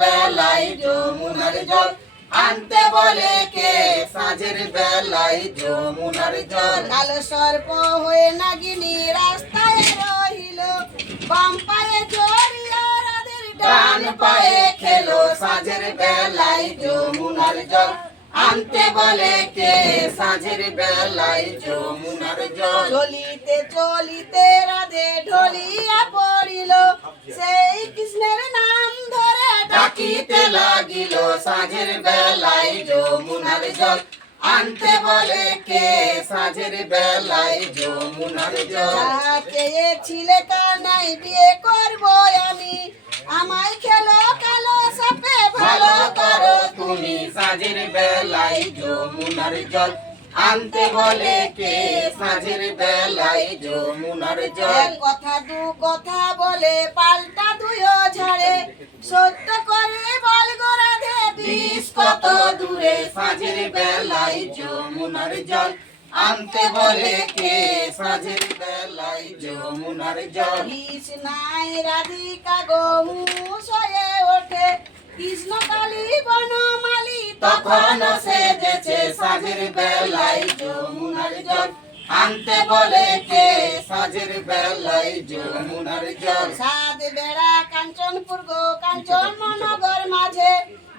বেলায় যমুনার জল আনতে বলে কে সাঁঝের বেলায় যমুনার জল। কালো সর্প হয়ে নাগিনী রাস্তায় রহিল, বাম পায়ে জড়িয়ে রাধের ডান পায়ে খেলো সাঁঝের বেলায় যমুনার জল আনতে বলে কে সাঁঝের বেলায় যমুনার জল। চলিতে চলিতে রাধে ঢলিয়া পড়িল, সেই কৃষ্ণের নাম ধরে ডাকিতে লাগিল সাঁঝের বেলায় যমুনার জল আনতে বলে কে সাঁঝের বেলায় যমুনার জল। যাহা চেয়েছিলে কানাই বিয়ে করবো আমি, আমায় খেলো কালো সাপে ভালো ভালো করো তুমি সাঁঝের বেলায় যমুনার জল আনতে বলে কে সাঁঝের বেলায় যমুনার জল। এক কথা দু কথা বলে পাল্টা দুইও ঝাড়ে, সত্য করে বল গো রাধে বিষ কত দূরে সাঁঝের বেলায় যমুনার জল আনতে বলে কে সাঁঝের বেলায় যমুনার জল। বিষ নাই রাধিকা গো মুসয়ে ওঠে, কৃষ্ণ কালী বনমালী তখন সেজেছে সাঁঝের বেলায় যমুনার জল আনতে বলে কে সাঁঝের বেলায় যমুনার জল। সাত বেড়া কাঞ্চনপুর গো কাঞ্চন মনগর মাঝে,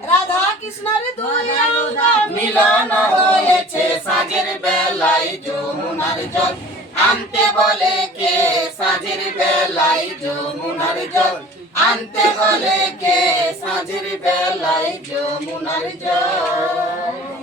রাধা কৃষ্ণের দুই অঙ্গ মিলন হয়েছে সাঁঝের বেলায় যমুনার জল আনতে বলে কে সাঁঝের বেলায় যমুনার জল আনতে বলে কে সাঁঝের বেলায় যমুনার জল।